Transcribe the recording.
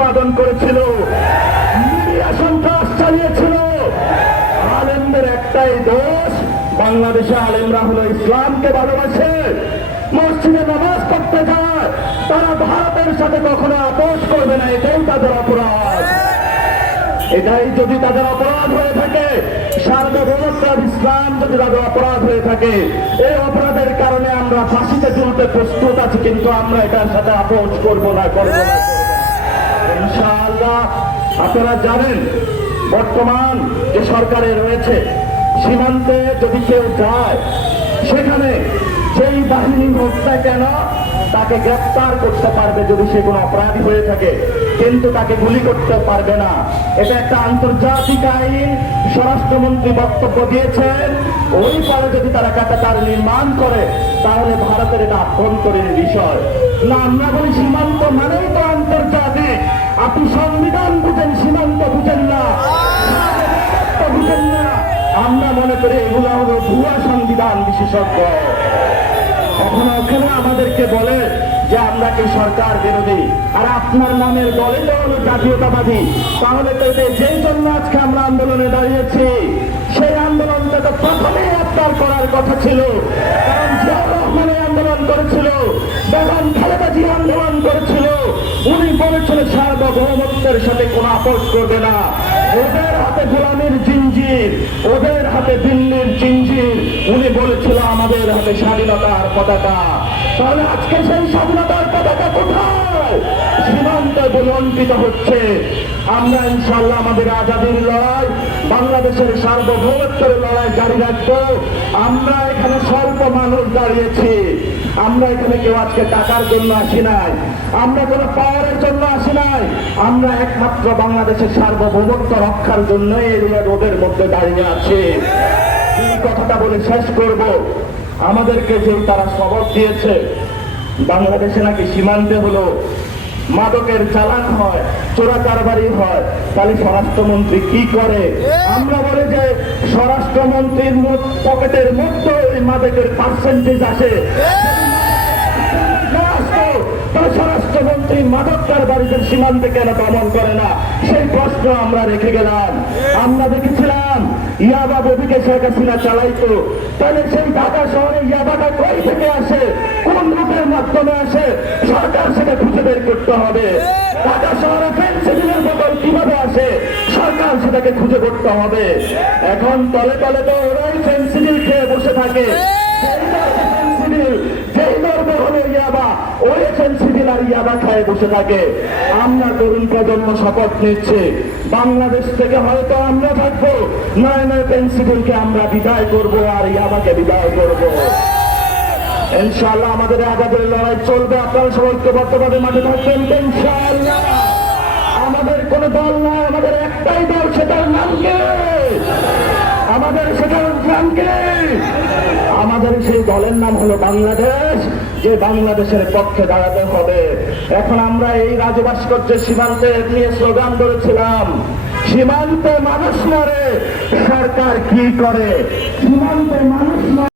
উৎপাদন করেছিল, মিডিয়া সন্ত্রাস চালিয়েছিল। আলেমদের একটাই দোষ, বাংলাদেশে আলেমরা হলো ইসলামকে ভালোবাসে, মসজিদে নামাজ পড়তে যায়, তারা ভারতের সাথে কখনো আপোষ করবে না, এটাই তাদের অপরাধ। এটাই যদি তাদের অপরাধ হয়ে থাকে, সার্বভৌমত্ব ইসলাম যদি তাদের অপরাধ হয়ে থাকে, এই অপরাধের কারণে আমরা ফাঁসিতে ঝুলতে প্রস্তুত আছি, কিন্তু আমরা এটার সাথে আপোষ করব না। ইনশাআল্লাহ আপনারা জানেন বর্তমান যে সরকারে রয়েছে, সীমান্তে যদি কেউ যায়, সেখানে যেই বাহিনী হোক না কেন তাকে গ্রেফতার করতে পারবে যদি সে কোনো অপরাধী হয়ে থাকে, কিন্তু তাকে গুলি করতে পারবে না। এটা একটা আন্তর্জাতিক আইন। স্বরাষ্ট্রমন্ত্রী বক্তব্য দিয়েছেন, ওই পারে যদি তারা কাটাতার নির্মাণ করে তাহলে ভারতের এটা আভ্যন্তরীণ বিষয় না। আমরা বলি সীমান্ত মানেই তো আন্তর্জাতিক। আপনি সংবিধান বুঝেন, সীমান্ত বুঝেন না, বুঝেন না। আমরা মনে করি এগুলো হলো ভুয়া সংবিধান বিশেষজ্ঞ। এখন ওখানে আমাদেরকে বলে যে আমরা কি সরকার বিরোধী, আর আপনার নামের দলে তো হলো জাতীয়তাবাদী। তাহলে তো যেই জন্য আজকে আমরা আন্দোলনে দাঁড়িয়েছি, সেই আন্দোলনটা তো প্রথমেই আপনার করার কথা ছিল। কারণ জিয়াউর রহমান আন্দোলন করেছিল, বেগম খালেদা জিয়া আন্দোলন করেছিল, উনি বলেছিলেন সার্বভৌমত্বের সাথে কোনো আপোষ করবে না। ওদের হাতে গোলামীর জিঞ্জির, ওদের হাতে দিল্লির জিঞ্জির, উনি বলেছিল আমাদের হাতে স্বাধীনতার পতাকা। তাহলে আজকে সেই স্বাধীনতার পতাকা কোথায়? সীমান্তে বুলন্ডিত হচ্ছে। আমরা ইনশাআল্লাহ আমাদের আজাদীর লড়াই, বাংলাদেশের সার্বভৌমত্বের লড়াই জারি রাখবো। আমরা এখানে স্বল্প মানুষ দাঁড়িয়েছি, আমরা এখানে কেউ আজকে টাকার জন্য আসি নাই, আমরা কোনো পাওয়ারের জন্য আসি নাই, আমরা একমাত্র বাংলাদেশের সার্বভৌমত্ব রক্ষার জন্য এই রোদের মধ্যে দাঁড়িয়ে আছি। এই কথাটা বলে শেষ করব, আমাদেরকে যে তারা সবক দিয়েছে বাংলাদেশে নাকি সীমান্তে হলো মাদকের চালান হয়, চোরা কারবারি হয়, তাহলে স্বরাষ্ট্রমন্ত্রী কি করে? আমরা বলি যে স্বরাষ্ট্রমন্ত্রীর পকেটের মধ্যে ওই মাদকের পার্সেন্টেজ আসে, স্বরাষ্ট্রমন্ত্রী মাদক কারবারিদের সীমান্তে কেন দমন করে না? সেই প্রশ্ন আমরা রেখে গেলাম। আমরা দেখেছিলাম ইয়াবা ববিকে শেখ হাসিনা চালাইতো, তাহলে সেই ঢাকা শহরে ইয়াবাটা কই থেকে আসে, কোন রুটের মাধ্যমে আসে, সরকার সেটা খুঁজে বের করতে হবে। ঢাকা শহরে ফেন্সিডিলের বোতল কিভাবে আসে, সরকার সেটাকে খুঁজে করতে হবে। এখন তলে তলে তো ওরাই ফেন্সিডিল খেয়ে বসে থাকে, যেই ধর্ম হলো ইয়াবা, ওই ফেন্সিডিল আর ইয়াবা খায় বসে থাকে। আমরা তরুণ প্রজন্ম শপথ নিচ্ছে, বাংলাদেশ থেকে হয়তো আমরা থাকবো, নয় নয় ফেন্সিডিলকে আমরা বিদায় করব আর ইয়াবাকে বিদায় করব। ইনশাআল্লাহ আমাদের আগামী লড়াই চলবে। আপনারা সবাই ঐক্যবদ্ধভাবে মাঠে থাকবেন ইনশাআল্লাহ। আমাদের কোন দল নয়, আমাদের একটাই দল, সেটার নাম কি? আমাদের সেটার নাম কি? আমাদের সেই দলের নাম হলো বাংলাদেশ, যে বাংলাদেশের পক্ষে দাঁড়াতে হবে। এখন আমরা এই রাজভাস্কর্যের সীমান্তে নিয়ে স্লোগান করেছিলাম, সীমান্তে মানুষ মরে, সরকার কি করে? সীমান্তে মানুষ